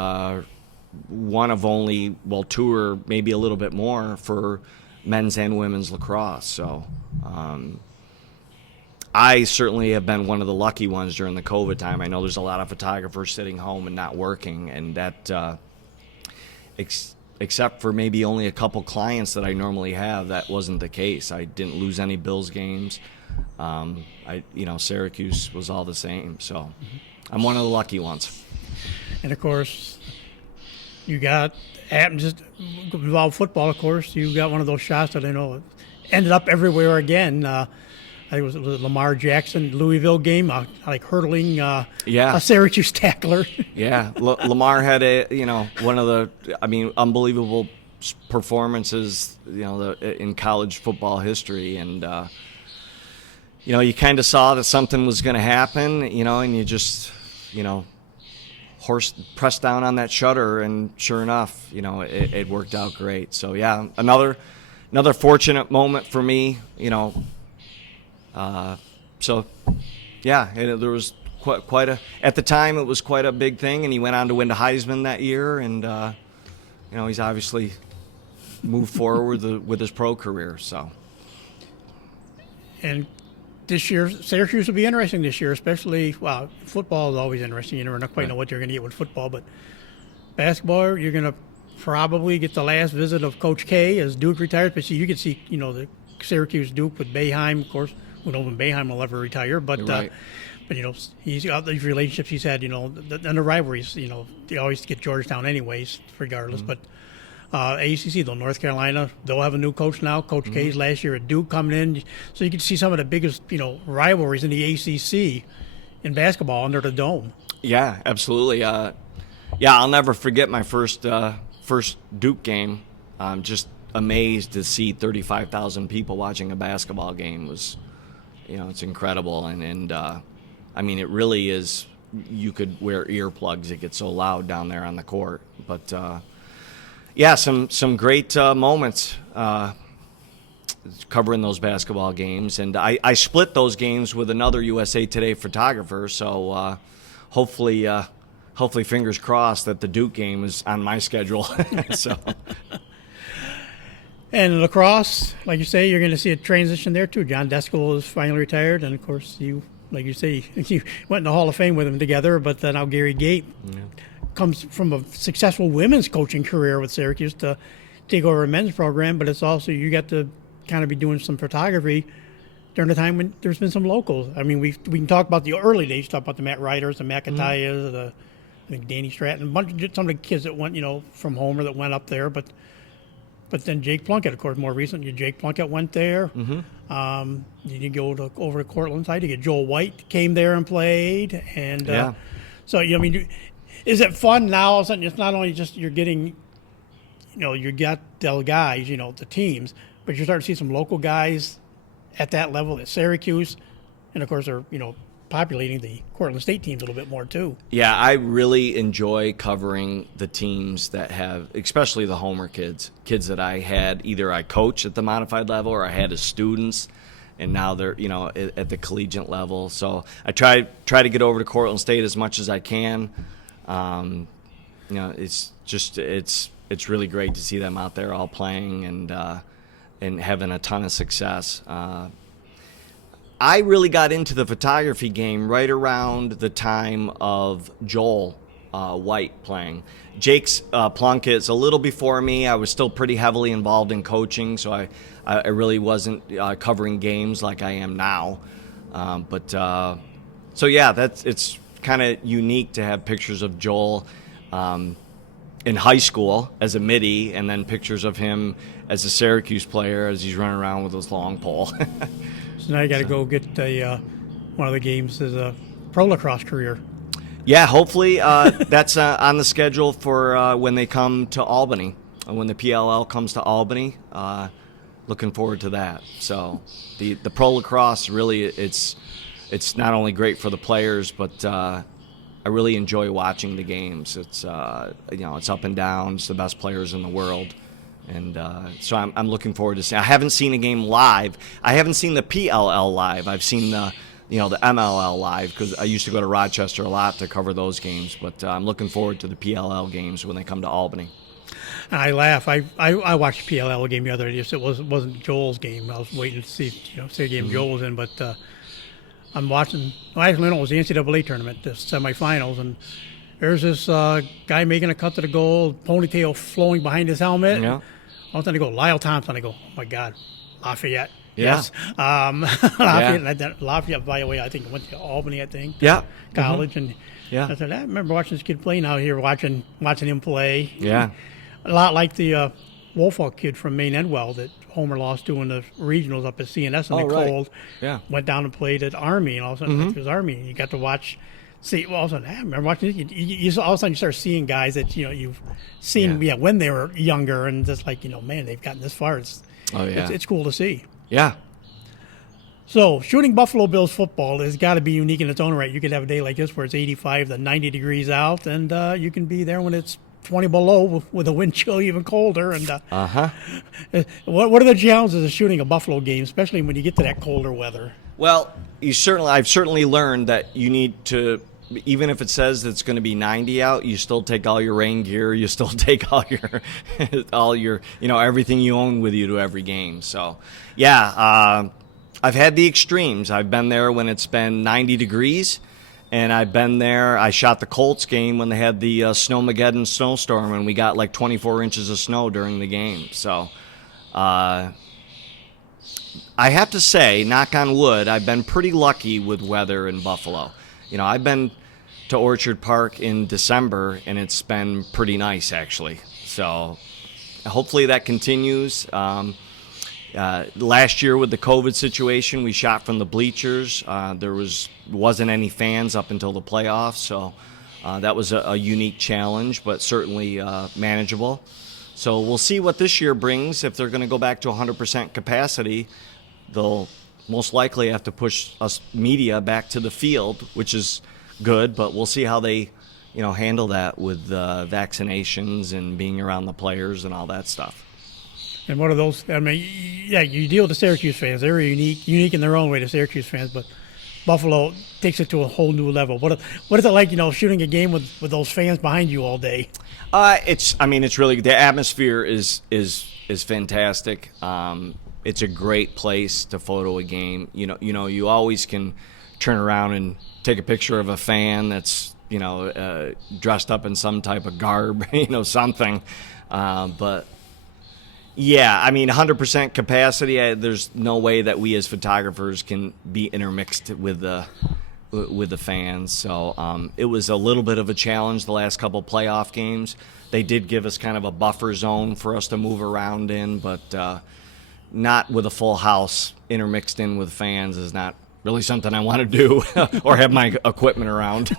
one of only, 2 or maybe a little bit more for men's and women's lacrosse. So I certainly have been one of the lucky ones during the COVID time. I know there's a lot of photographers sitting home and not working, and that except for maybe only a couple clients that I normally have, that wasn't the case. I didn't lose any Bills games. Syracuse was all the same. So I'm one of the lucky ones. And of course, you got just involved football. Of course, you got one of those shots that I know ended up everywhere again. I think it was Lamar Jackson Louisville game, like hurtling a Syracuse tackler. Yeah, Lamar had one of the unbelievable performances in college football history, and you kind of saw that something was going to happen, and you just pressed down on that shutter, and sure enough, it worked out great. So yeah, another fortunate moment for me, So, yeah, there was quite a at the time it was quite a big thing, and he went on to win the Heisman that year, and he's obviously moved forward with his pro career. So, and this year Syracuse will be interesting this year, especially football is always interesting. You never quite know what you're going to get with football, but basketball you're going to probably get the last visit of Coach K as Duke retires. But you can see the Syracuse Duke with Boeheim, of course. We don't know when Boeheim will ever retire, but right. But he's got these relationships he's had, and the rivalries. They always get Georgetown anyways, regardless. Mm-hmm. But ACC, though, North Carolina, they'll have a new coach now. Coach K's last year at Duke coming in, so you can see some of the biggest rivalries in the ACC in basketball under the dome. Yeah, absolutely. I'll never forget my first Duke game. I'm just amazed to see 35,000 people watching a basketball game. Was it's incredible, and it really is. You could wear earplugs; it gets so loud down there on the court. But some great moments covering those basketball games, and I split those games with another USA Today photographer. So hopefully, fingers crossed that the Duke game is on my schedule. So. And lacrosse, like you say, you're going to see a transition there too. John Deskell is finally retired, and of course, you went in the Hall of Fame with him together. But now Gary Gate comes from a successful women's coaching career with Syracuse to take over a men's program. But it's also you got to kind of be doing some photography during the time when there's been some locals. I mean, we can talk about the early days, talk about the Matt Ryders, the McIntyres, I think Danny Stratton, some of the kids that went from Homer that went up there, but then Jake Plunkett, of course, more recently, Jake Plunkett went there. Mm-hmm. You can go over to Cortland side. You get Joel White came there and played, and so is it fun now? All of a sudden, it's not only just you're getting, you got the guys, the teams, but you're starting to see some local guys at that level at Syracuse, and of course they're populating the Cortland State teams a little bit more too. Yeah, I really enjoy covering the teams that have, especially the Homer kids that I had either I coached at the modified level or I had as students, and now they're at the collegiate level. So I try to get over to Cortland State as much as I can. It's really great to see them out there all playing and having a ton of success. I really got into the photography game right around the time of Joel White playing. Jake's Plunkett's a little before me. I was still pretty heavily involved in coaching, so I really wasn't covering games like I am now. It's kind of unique to have pictures of Joel in high school as a middie, and then pictures of him as a Syracuse player as he's running around with his long pole. So now you got to go get one of the games as a pro lacrosse career. Yeah, hopefully that's on the schedule for when they come to Albany, when the PLL comes to Albany. Looking forward to that. So the pro lacrosse really it's not only great for the players, but I really enjoy watching the games. It's it's up and down. It's the best players in the world. And so I'm looking forward to seeing. I haven't seen a game live. I haven't seen the PLL live. I've seen the MLL live because I used to go to Rochester a lot to cover those games. But I'm looking forward to the PLL games when they come to Albany. I laugh. I watched the PLL game the other day. It wasn't Joel's game. I was waiting to see the game Joel was in. But I'm watching. Well, actually, no, it was the NCAA tournament, the semifinals, and there's this guy making a cut to the goal, ponytail flowing behind his helmet. Yeah. All of a sudden I go, Lyle Thompson. I go, oh my God, Lafayette. Yeah. Yes. Lafayette, by the way, I think went to Albany, Yeah. college. Mm-hmm. And Yeah. I said, I remember watching this kid play now here, watching him play. Yeah. A lot like the Woolfolk kid from Maine Endwell that Homer lost to in the regionals up at CNS in the right. cold. Yeah. Went down and played at Army, and all of a sudden it was Army. And you got to watch. See, all of a sudden, I remember watching it. All of a sudden you start seeing guys that you've seen when they were younger, and just like man, they've gotten this far. It's cool to see. Yeah. So shooting Buffalo Bills football has got to be unique in its own right. You could have a day like this where it's 85 to 90 degrees out, and you can be there when it's 20 below with a wind chill even colder. And what are the challenges of shooting a Buffalo game, especially when you get to that colder weather? Well, I've certainly learned that you need to, even if it says it's going to be 90 out, you still take all your rain gear. You still take all your everything you own with you to every game. So, yeah, I've had the extremes. I've been there when it's been 90 degrees, and I've been there. I shot the Colts game when they had the Snowmageddon snowstorm, and we got like 24 inches of snow during the game. So, I have to say, knock on wood, I've been pretty lucky with weather in Buffalo. I've been to Orchard Park in December, and it's been pretty nice, actually. So hopefully that continues. Last year with the COVID situation, we shot from the bleachers. There wasn't any fans up until the playoffs, so that was a unique challenge, but certainly manageable. So we'll see what this year brings. If they're going to go back to 100% capacity, they'll most likely have to push us media back to the field, which is good, but we'll see how they handle that with vaccinations and being around the players and all that stuff. And what are those? I mean, yeah, you deal with the Syracuse fans. They're unique in their own way, the Syracuse fans, but Buffalo takes it to a whole new level. What is it like, shooting a game with those fans behind you all day? It's really, the atmosphere is fantastic. It's a great place to photo a game. You always can turn around and take a picture of a fan that's dressed up in some type of garb, something. But yeah, 100% capacity. There's no way that we as photographers can be intermixed with the fans. So it was a little bit of a challenge the last couple playoff games. They did give us kind of a buffer zone for us to move around in, but not with a full house intermixed in with fans is not really something I want to do or have my equipment around.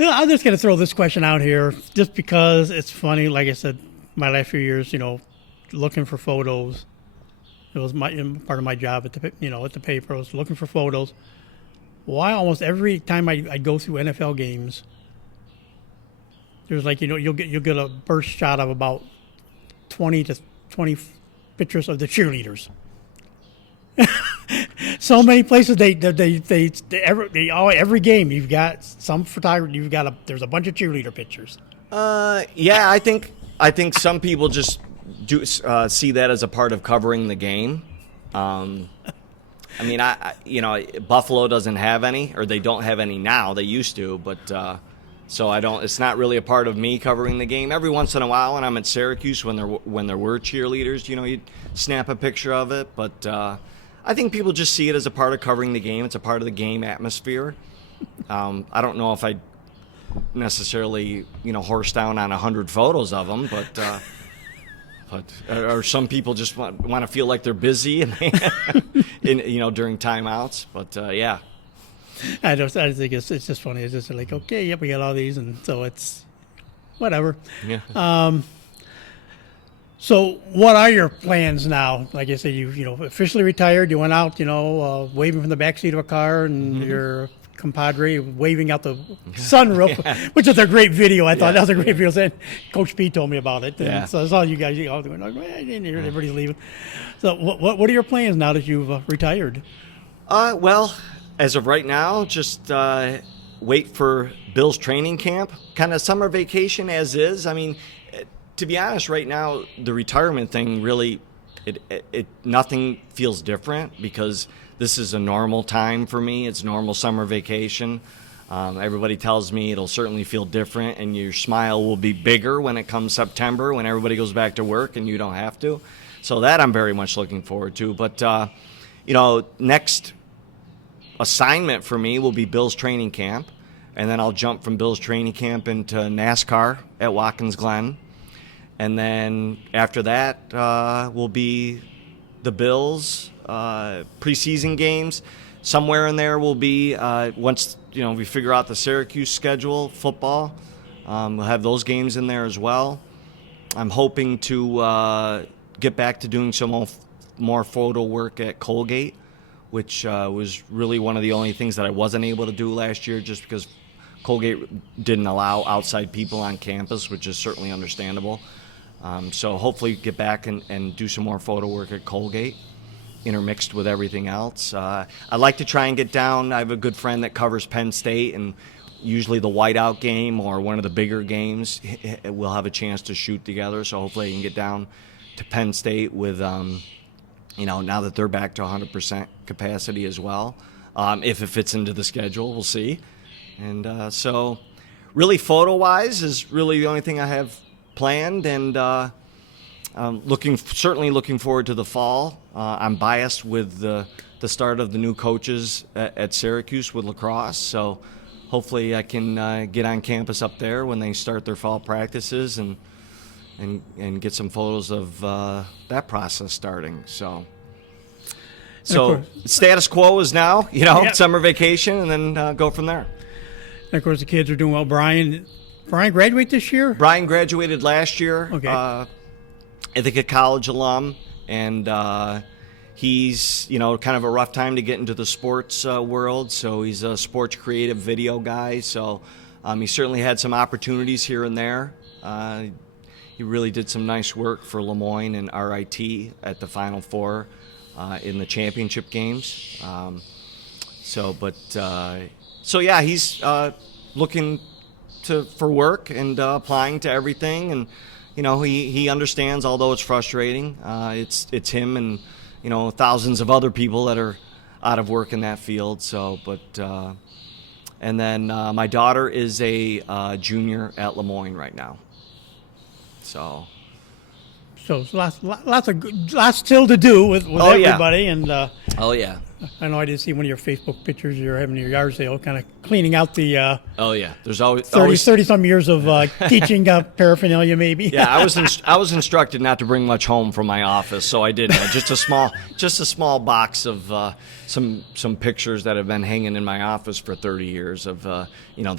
I'm just going to throw this question out here just because it's funny. Like I said, my last few years, looking for photos. It was part of my job at the paper. I was looking for photos. Why almost every time I go through NFL games, there's you'll get a burst shot of about 20 pictures of the cheerleaders. So many places every game you've got some photography. There's a bunch of cheerleader pictures. Yeah, I think some people just do see that as a part of covering the game. Buffalo doesn't have any, or they don't have any now. They used to, but so I don't. It's not really a part of me covering the game. Every once in a while, when I'm at Syracuse, when there were cheerleaders, you'd snap a picture of it. But I think people just see it as a part of covering the game. It's a part of the game atmosphere. I don't know if I necessarily horse down on 100 photos of them, but or some people just want to feel like they're busy and during timeouts. But yeah, I think it's just funny. It's just like, okay, yep, we got all these, and so it's whatever. Yeah. So what are your plans now? Like I said, you officially retired. You went out, waving from the backseat of a car, and your compadre waving out the sunroof, which is a great video. I thought that was a great video. Coach P told me about it. And so I saw you guys all doing like, I didn't hear everybody's leaving. So what are your plans now that you've retired? Well, as of right now, just wait for Bill's training camp, kind of summer vacation as is. To be honest, right now, the retirement thing really, nothing feels different because this is a normal time for me. It's normal summer vacation. Everybody tells me it'll certainly feel different, and your smile will be bigger when it comes September, when everybody goes back to work and you don't have to. So that I'm very much looking forward to. But, next assignment for me will be Bill's training camp, and then I'll jump from Bill's training camp into NASCAR at Watkins Glen. And then after that will be the Bills preseason games. Somewhere in there will be once we figure out the Syracuse schedule, football. We'll have those games in there as well. I'm hoping to get back to doing some more photo work at Colgate, which was really one of the only things that I wasn't able to do last year, just because Colgate didn't allow outside people on campus, which is certainly understandable. So hopefully get back and do some more photo work at Colgate, intermixed with everything else. I'd like to try and get down. I have a good friend that covers Penn State, and usually the whiteout game or one of the bigger games, we'll have a chance to shoot together. So hopefully I can get down to Penn State with, now that they're back to 100% capacity as well. If it fits into the schedule, we'll see. And so really photo-wise is really the only thing I have planned, and certainly looking forward to the fall. I'm biased with the start of the new coaches at Syracuse with lacrosse, so hopefully I can get on campus up there when they start their fall practices and get some photos of that process starting. So status quo is now, summer vacation, and then go from there. And of course, the kids are doing well. Brian graduate this year? Brian graduated last year. Okay. I think a college alum, and he's kind of a rough time to get into the sports world. So he's a sports creative video guy. So he certainly had some opportunities here and there. He really did some nice work for Lemoyne and RIT at the Final Four in the championship games. He's looking for work and applying to everything, and he understands, although it's frustrating. It's him and thousands of other people that are out of work in that field. And then my daughter is a junior at Lemoyne right now. So lots still to do with everybody. Yeah. And oh yeah. I know I did see one of your Facebook pictures you're having your yard sale, kind of cleaning out the oh yeah, there's always 30 some years of teaching paraphernalia maybe. Yeah, I was instructed not to bring much home from my office, so I didn't. Just a small box of some pictures that have been hanging in my office for 30 years of the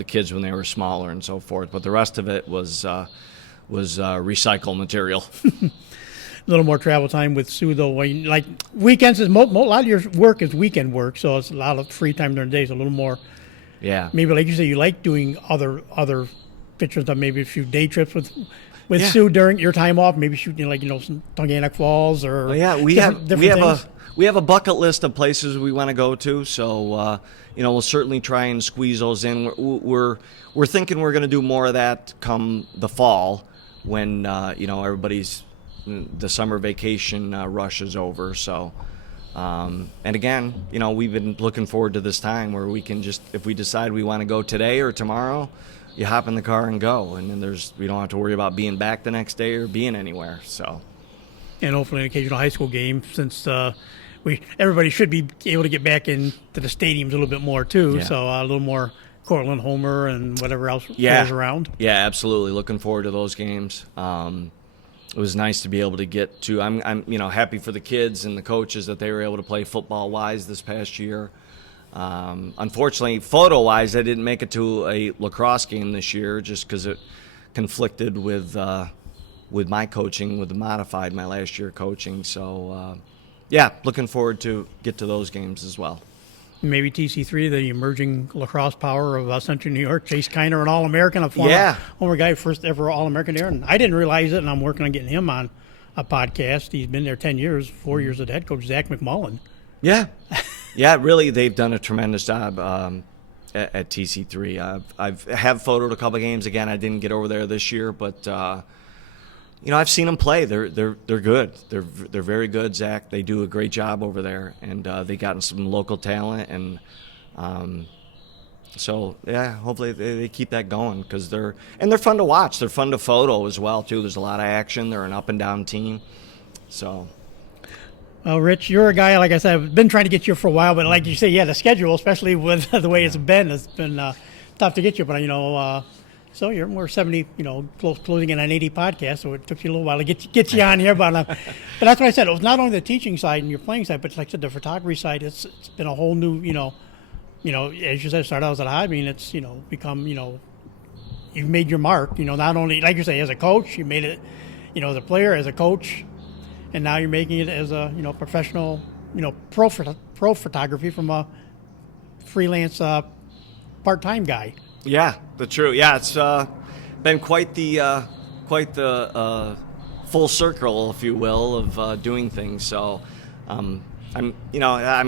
kids when they were smaller and so forth. But the rest of it was recycled material. A little more travel time with Sue, though. Like weekends, a lot of your work is weekend work, so it's a lot of free time during the days. A little more. Yeah. Maybe like you say, you like doing other pictures of maybe a few day trips with Yeah. Sue during your time off. Maybe shooting some Tunganic Falls or we have things. we have a bucket list of places we want to go to. So we'll certainly try and squeeze those in. We're thinking we're going to do more of that come the fall when the summer vacation rush is over. So, and again, we've been looking forward to this time where we can just, if we decide we want to go today or tomorrow, you hop in the car and go, and then we don't have to worry about being back the next day or being anywhere. So, and hopefully an occasional high school game, since everybody should be able to get back into the stadiums a little bit more too. Yeah. So a little more Cortland, Homer, and whatever else Yeah. goes around. Yeah, absolutely. Looking forward to those games. It was nice to be able to get to. I'm happy for the kids and the coaches that they were able to play football wise this past year. Unfortunately, photo wise, I didn't make it to a lacrosse game this year just because it conflicted with my coaching, with the modified my last year coaching. So looking forward to get to those games as well. Maybe TC3, the emerging lacrosse power of Central New York. Chase Kiner, an All-American, a former guy, first ever All-American there. And I didn't realize it, and I'm working on getting him on a podcast. He's been there 10 years, 4 years as head coach, Zach McMullen. Yeah. Yeah, really, they've done a tremendous job at TC3. I've photoed a couple of games. Again, I didn't get over there this year, but I've seen them play. They're good. They're very good, Zach. They do a great job over there, and they gotten some local talent, and hopefully they keep that going because they're fun to watch. They're fun to photo as well too. There's a lot of action. They're an up and down team. So. Well, Rich, you're a guy, like I said, I've been trying to get you for a while, but like you say, the schedule, especially with the way it's been tough to get you. But So we're 70, closing in on 80 podcasts, so it took you a little while to get you on here. But that's what I said. It was not only the teaching side and your playing side, but like I said, the photography side, it's been a whole new, as you said, started out as a hobby, and it's, become, you've made your mark, not only, like you say, as a coach, you made it, as a player, as a coach, and now you're making it as a, professional, pro photography from a freelance part-time guy. Yeah, it's been quite the full circle, if you will, of doing things. So I'm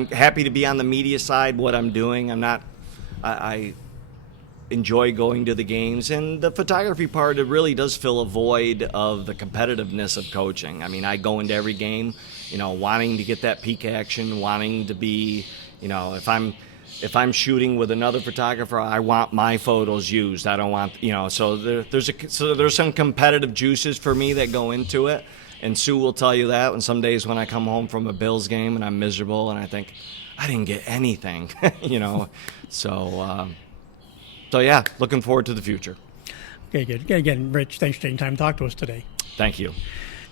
happy to be on the media side. What I'm doing, I enjoy going to the games, and the photography part, it really does fill a void of the competitiveness of coaching. I mean, I go into every game, wanting to get that peak action, wanting to be, if I'm shooting with another photographer, I want my photos used. I don't want, so there's some competitive juices for me that go into it. And Sue will tell you that. And some days when I come home from a Bills game and I'm miserable and I think, I didn't get anything, So yeah, looking forward to the future. Okay, good. Again, Rich, thanks for taking time to talk to us today. Thank you.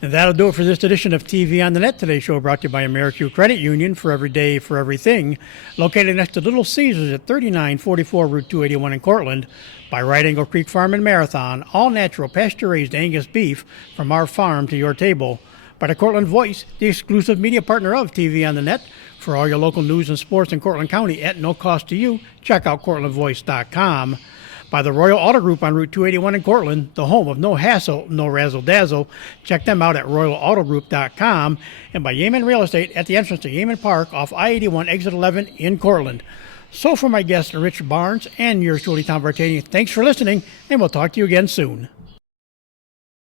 And that'll do it for this edition of TV on the Net. Today's show brought to you by AmeriQ Credit Union, for every day, for everything. Located next to Little Caesars at 3944 Route 281 in Cortland. By Right Angle Creek Farm and Marathon. All natural, pasture-raised Angus beef from our farm to your table. By the Cortland Voice, the exclusive media partner of TV on the Net. For all your local news and sports in Cortland County at no cost to you, check out CortlandVoice.com. By the Royal Auto Group on Route 281 in Cortland, the home of no hassle, no razzle-dazzle. Check them out at RoyalAutoGroup.com. And by Yeaman Real Estate at the entrance to Yeaman Park off I-81 Exit 11 in Cortland. So for my guest, Rich Barnes, and yours truly, Tom Vartanian, thanks for listening, and we'll talk to you again soon.